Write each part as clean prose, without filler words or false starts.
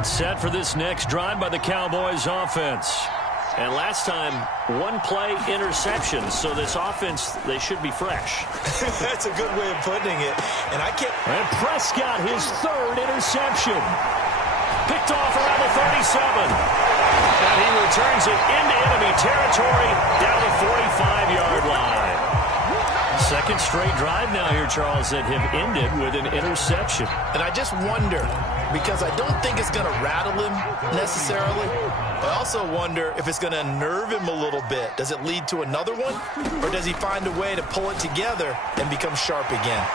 About set for this next drive by the Cowboys offense. And last time, one play interception. So this offense, they should be fresh. That's a good way of putting it. And I can't... And Prescott, his third interception. Picked off around the 37. And he returns it into enemy territory down the 45-yard line. Second straight drive now here, Charles, that have ended with an interception. And I just wonder, because I don't think it's going to rattle him necessarily. I also wonder if it's going to unnerve him a little bit. Does it lead to another one? Or does he find a way to pull it together and become sharp again?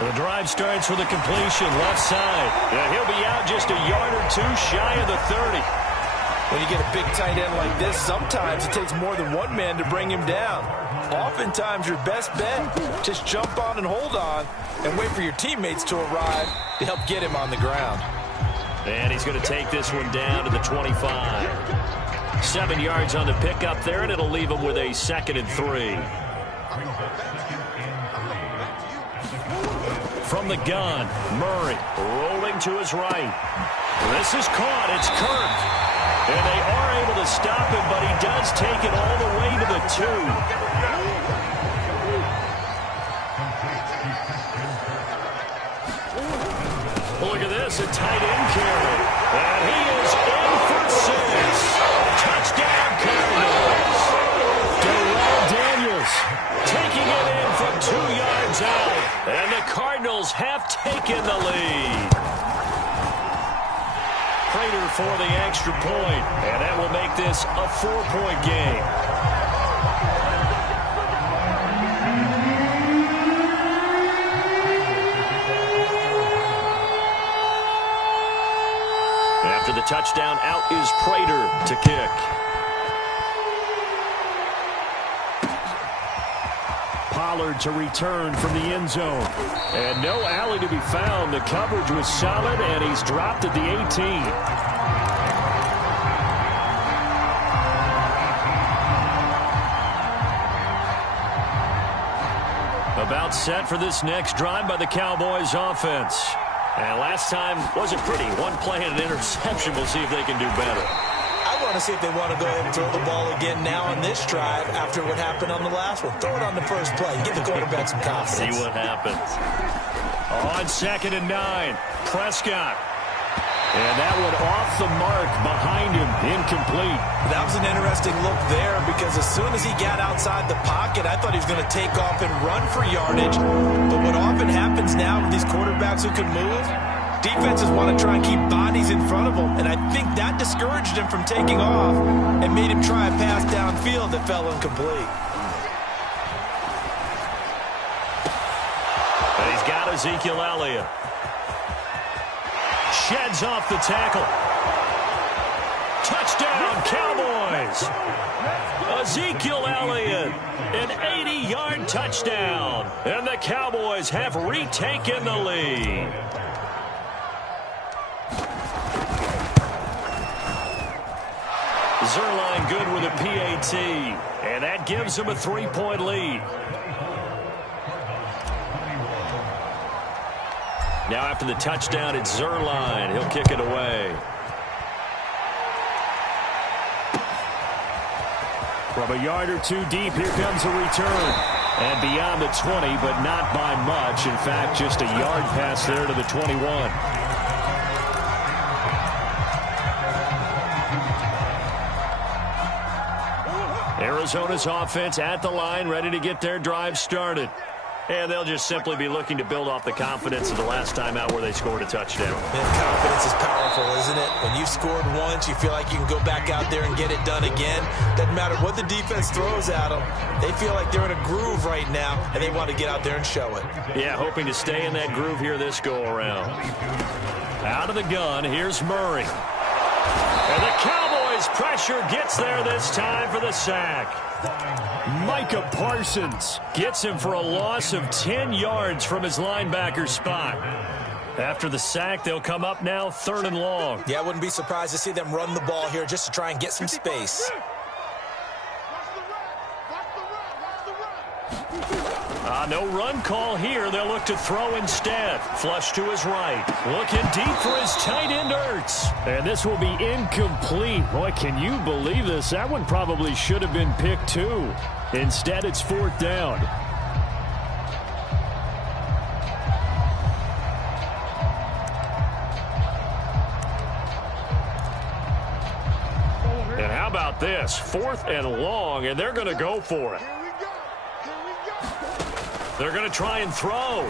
The drive starts with a completion left side. And he'll be out just a yard or two shy of the 30. When you get a big tight end like this, sometimes it takes more than one man to bring him down. Oftentimes, your best bet, just jump on and hold on and wait for your teammates to arrive to help get him on the ground. And he's going to take this one down to the 25. 7 yards on the pickup there, and it'll leave him with a 2nd and 3. From the gun, Murray rolling to his right. This is caught. It's Kirk. And they are able to stop him, but he does take it all the way to the 2. Look at this, a tight end carry. And he is in for 6. Touchdown, Cardinals. Darrell Daniels taking it in from 2 yards out. And the Cardinals have taken the lead. Prater for the extra point, and that will make this a 4-point game. After the touchdown, out is Prater to kick. Pollard to return from the end zone. And no alley to be found. The coverage was solid, and he's dropped at the 18. About set for this next drive by the Cowboys offense. And last time wasn't pretty. One play and an interception. We'll see if they can do better. I want to see if they want to go ahead and throw the ball again now on this drive after what happened on the last one. Throw it on the first play. Give the quarterback some confidence. See what happens. On 2nd and 9, Prescott. And that one off the mark behind him, incomplete. That was an interesting look there because as soon as he got outside the pocket, I thought he was going to take off and run for yardage. But what often happens now with these quarterbacks who can move, defenses want to try and keep bodies in front of them, and I think that discouraged him from taking off and made him try a pass downfield that fell incomplete. And he's got Ezekiel Elliott. Sheds off the tackle. Touchdown, Cowboys. Ezekiel Elliott, an 80-yard touchdown. And the Cowboys have retaken the lead. Zerline good with a PAT, and that gives him a 3-point lead. Now after the touchdown, it's Zerline. He'll kick it away. From a yard or two deep, here comes a return. And beyond the 20, but not by much. In fact, just a yard pass there to the 21. Arizona's offense at the line, ready to get their drive started. And they'll just simply be looking to build off the confidence of the last time out where they scored a touchdown. And confidence is powerful, isn't it? When you've scored once, you feel like you can go back out there and get it done again. Doesn't matter what the defense throws at them. They feel like they're in a groove right now, and they want to get out there and show it. Yeah, hoping to stay in that groove here this go-around. Out of the gun, here's Murray. And the Cowboys pressure gets there this time for the sack. Micah Parsons gets him for a loss of 10 yards from his linebacker spot. After the sack, they'll come up now 3rd and long. Yeah, I wouldn't be surprised to see them run the ball here just to try and get some space. No run call here. They'll look to throw instead. Flush to his right. Looking deep for his tight end, Ertz. And this will be incomplete. Boy, can you believe this? That one probably should have been picked too. Instead, it's 4th down. And how about this? 4th and long, and they're going to go for it. They're going to try and throw.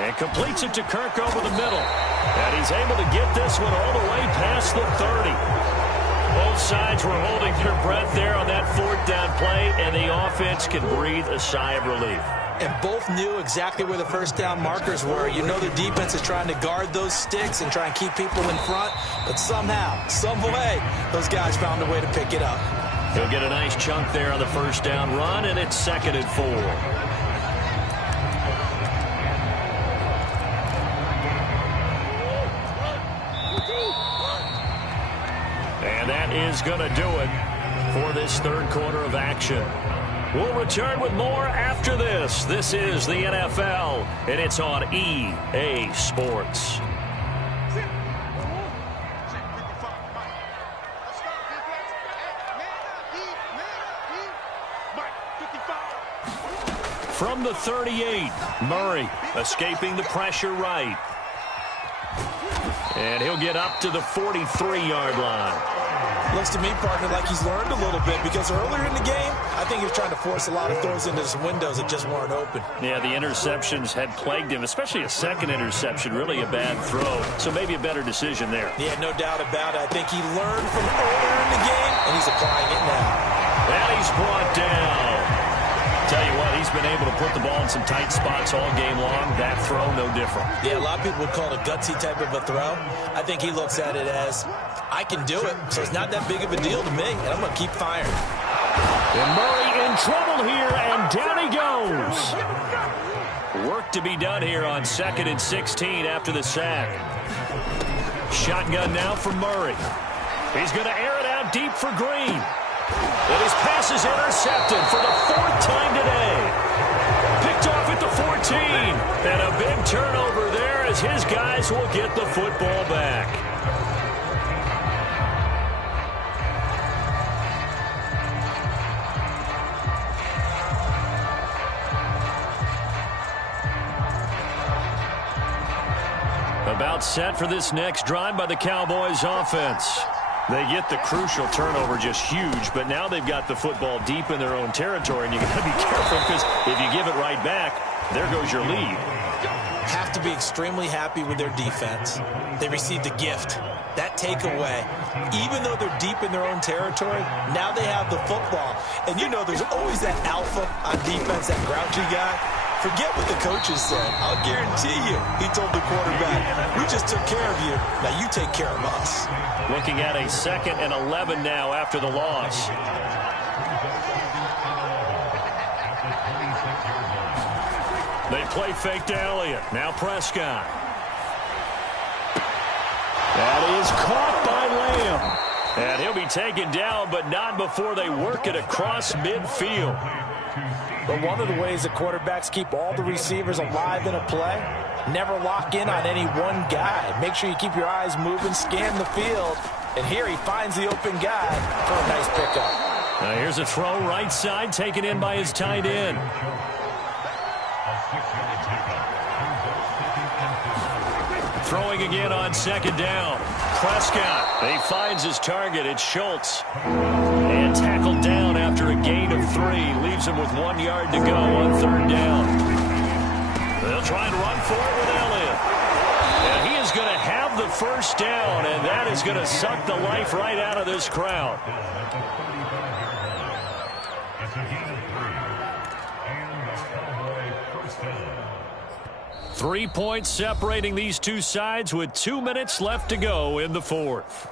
And completes it to Kirk over the middle. And he's able to get this one all the way past the 30. Both sides were holding their breath there on that 4th down play, and the offense can breathe a sigh of relief. And both knew exactly where the first down markers were. You know the defense is trying to guard those sticks and try and keep people in front. But somehow, some way, those guys found a way to pick it up. He'll get a nice chunk there on the first down run, and it's 2nd and 4. And that is going to do it for this 3rd quarter of action. We'll return with more after this. This is the NFL, and it's on EA Sports. From the 38, Murray escaping the pressure right. And he'll get up to the 43-yard line. Looks to me, partner, like he's learned a little bit because earlier in the game, I think he was trying to force a lot of throws into his windows that just weren't open. Yeah, the interceptions had plagued him, especially a second interception, really a bad throw. So maybe a better decision there. Yeah, no doubt about it. I think he learned from earlier in the game, and he's applying it now. And he's brought down. Tell you what, he's been able to put the ball in some tight spots all game long. That throw, no different. Yeah, a lot of people would call it a gutsy type of a throw. I think he looks at it as, I can do it, so it's not that big of a deal to me, and I'm going to keep firing. And Murray in trouble here, and down he goes. Work to be done here on 2nd and 16 after the sack. Shotgun now for Murray. He's going to air it out deep for Green. And his pass is intercepted for the 4th time today. Picked off at the 14. And a big turnover there as his guys will get the football back. About set for this next drive by the Cowboys offense. They get the crucial turnover, just huge, but now they've got the football deep in their own territory, and you got to be careful because if you give it right back, there goes your lead. Have to be extremely happy with their defense. They received a gift. That takeaway, even though they're deep in their own territory, now they have the football. And you know there's always that alpha on defense, that grouchy guy. Forget what the coaches said. I'll guarantee you, he told the quarterback, we just took care of you. Now you take care of us. Looking at a 2nd and 11 now after the loss. They play fake to Elliott. Now Prescott. That is caught by Lamb. And he'll be taken down, but not before they work it across midfield. But one of the ways the quarterbacks keep all the receivers alive in a play, never lock in on any one guy. Make sure you keep your eyes moving, scan the field. And here he finds the open guy for a nice pickup. Now here's a throw right side taken in by his tight end. Throwing again on 2nd down. Prescott, he finds his target. It's Schultz. And tackled down after a gain of 3. Leaves him with 1 yard to go on 3rd down. They'll try and run for it with Elliott. And he is going to have the first down, and that is going to suck the life right out of this crowd. Three points separating these two sides with 2 minutes left to go in the 4th.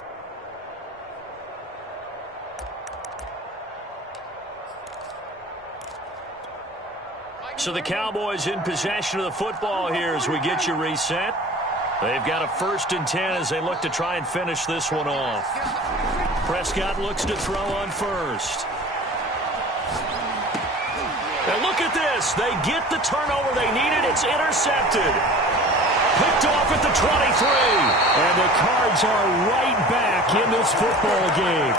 So the Cowboys in possession of the football here as we get you reset. They've got a 1st and 10 as they look to try and finish this one off. Prescott looks to throw on 1st. And look at this. They get the turnover they needed. It's intercepted. Picked off at the 23. And the Cards are right back in this football game.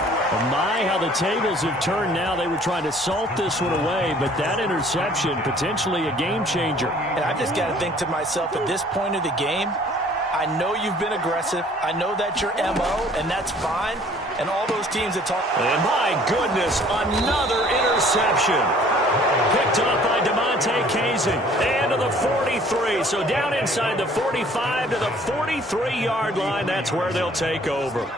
My, how the tables have turned now. They were trying to salt this one away, but that interception, potentially a game changer. And I've just got to think to myself, at this point of the game, I know you've been aggressive. I know that's your MO, and that's fine. And all those teams that talk. And my goodness, another interception. Picked up by DeMonte Kazin. And to the 43. So down inside the 45 to the 43-yard line. That's where they'll take over.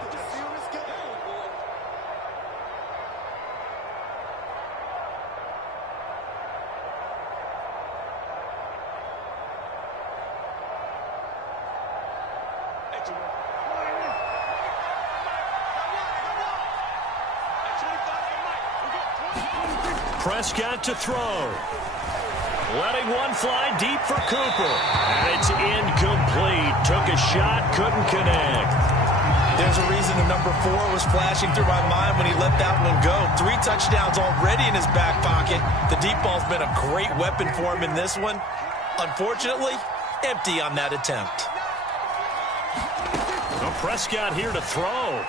Prescott to throw. Letting one fly deep for Cooper. And it's incomplete. Took a shot, couldn't connect. There's a reason the number 4 was flashing through my mind when he let that one go. 3 touchdowns already in his back pocket. The deep ball's been a great weapon for him in this one. Unfortunately, empty on that attempt. Well, Prescott here to throw.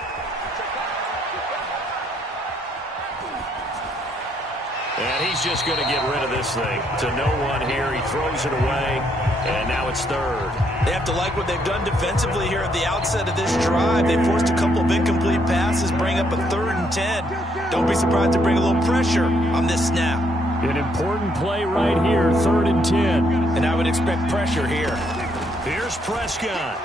And he's just going to get rid of this thing. To no one here. He throws it away. And now it's third. They have to like what they've done defensively here at the outset of this drive. They forced a couple of incomplete passes, bring up a 3rd and 10. Don't be surprised to bring a little pressure on this snap. An important play right here, 3rd and 10. And I would expect pressure here. Here's Prescott.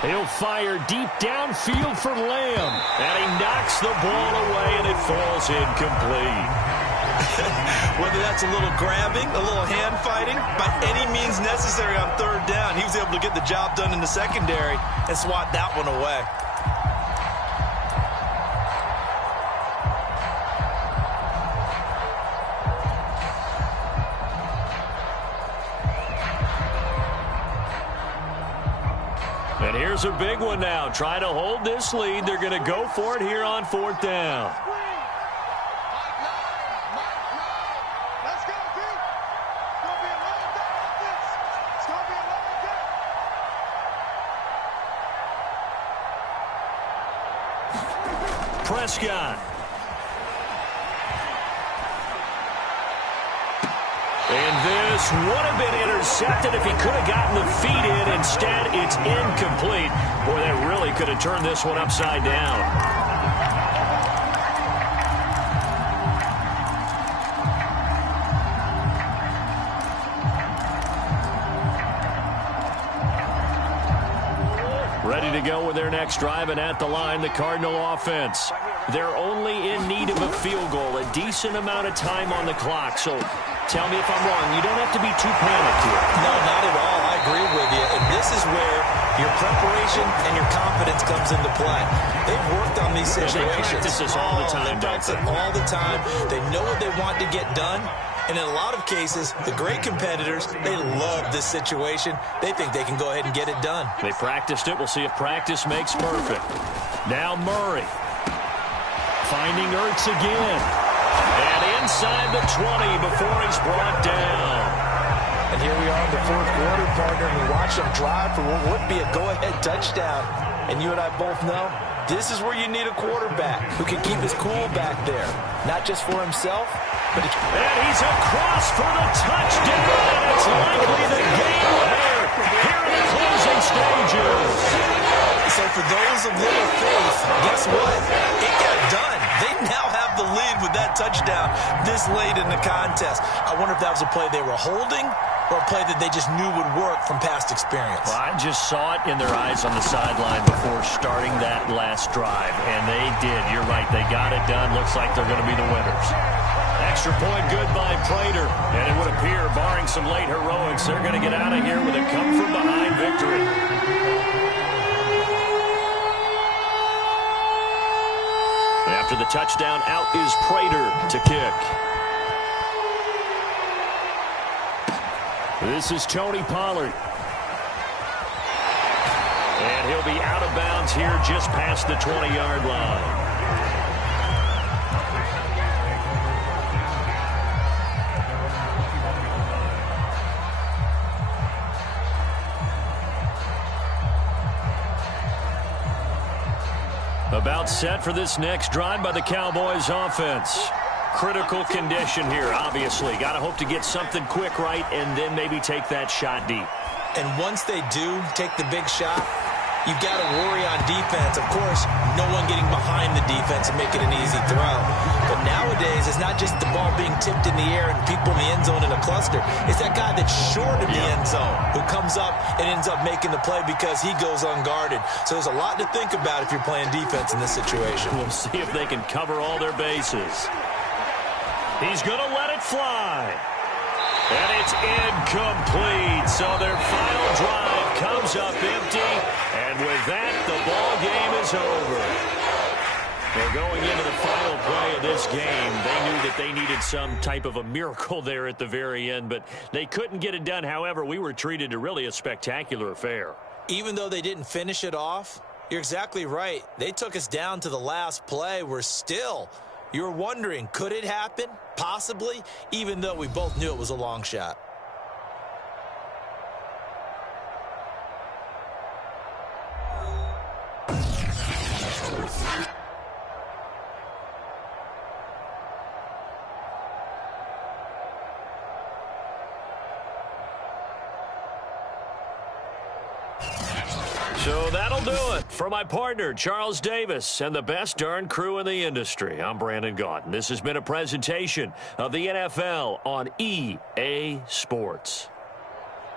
He'll fire deep downfield for Lamb. And he knocks the ball away, and it falls incomplete. Whether that's a little grabbing, a little hand fighting, by any means necessary on 3rd down, he was able to get the job done in the secondary and swat that one away. And here's a big one now. Trying to hold this lead. They're going to go for it here on 4th down. Prescott. And this would have been intercepted if he could have gotten the feet in. Instead, it's incomplete. Boy, that really could have turned this one upside down. Ready to go with their next drive, and at the line, the Cardinal offense. They're only in need of a field goal, a decent amount of time on the clock. So tell me if I'm wrong. You don't have to be too panicked here. No, not at all. I agree with you. And this is where your preparation and your confidence comes into play. They've worked on these situations. They practice this all the time. They practice it all the time. They know what they want to get done. And in a lot of cases, the great competitors, they love this situation. They think they can go ahead and get it done. They practiced it. We'll see if practice makes perfect. Now Murray. Finding Ertz again. And inside the 20 before he's brought down. And here we are in the 4th quarter, partner, and we watch them drive for what would be a go-ahead touchdown. And you and I both know this is where you need a quarterback who can keep his cool back there. Not just for himself, but and he's across for the touchdown. And it's likely the game winner here in the closing stages. So for those of little faith, guess what? It got done. They now have the lead with that touchdown this late in the contest. I wonder if that was a play they were holding or a play that they just knew would work from past experience. Well, I just saw it in their eyes on the sideline before starting that last drive, and they did. You're right. They got it done. Looks like they're going to be the winners. Extra point good by Prater, and it would appear, barring some late heroics, they're going to get out of here with a come-from-behind victory. After the touchdown, out is Prater to kick. This is Tony Pollard. And he'll be out of bounds here just past the 20-yard line. About set for this next drive by the Cowboys offense. Critical condition here, obviously. Got to hope to get something quick right and then maybe take that shot deep. And once they do take the big shot, you've got to worry on defense. Of course, no one getting behind the defense and making an easy throw. But nowadays, it's not just the ball being tipped in the air and people in the end zone in a cluster. It's that guy that's short of the end zone who comes up and ends up making the play because he goes unguarded. So there's a lot to think about if you're playing defense in this situation. We'll see if they can cover all their bases. He's going to let it fly. And it's incomplete. So their final drive comes up empty. And with that, the ball game is over. Well, going into the final play of this game, they knew that they needed some type of a miracle there at the very end, but they couldn't get it done. However, we were treated to really a spectacular affair. Even though they didn't finish it off, you're exactly right. They took us down to the last play. You're wondering, could it happen? Possibly, even though we both knew it was a long shot. So that'll do it. For my partner, Charles Davis, and the best darn crew in the industry, I'm Brandon Gaudin. This has been a presentation of the NFL on EA Sports.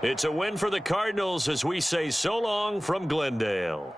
It's a win for the Cardinals as we say so long from Glendale.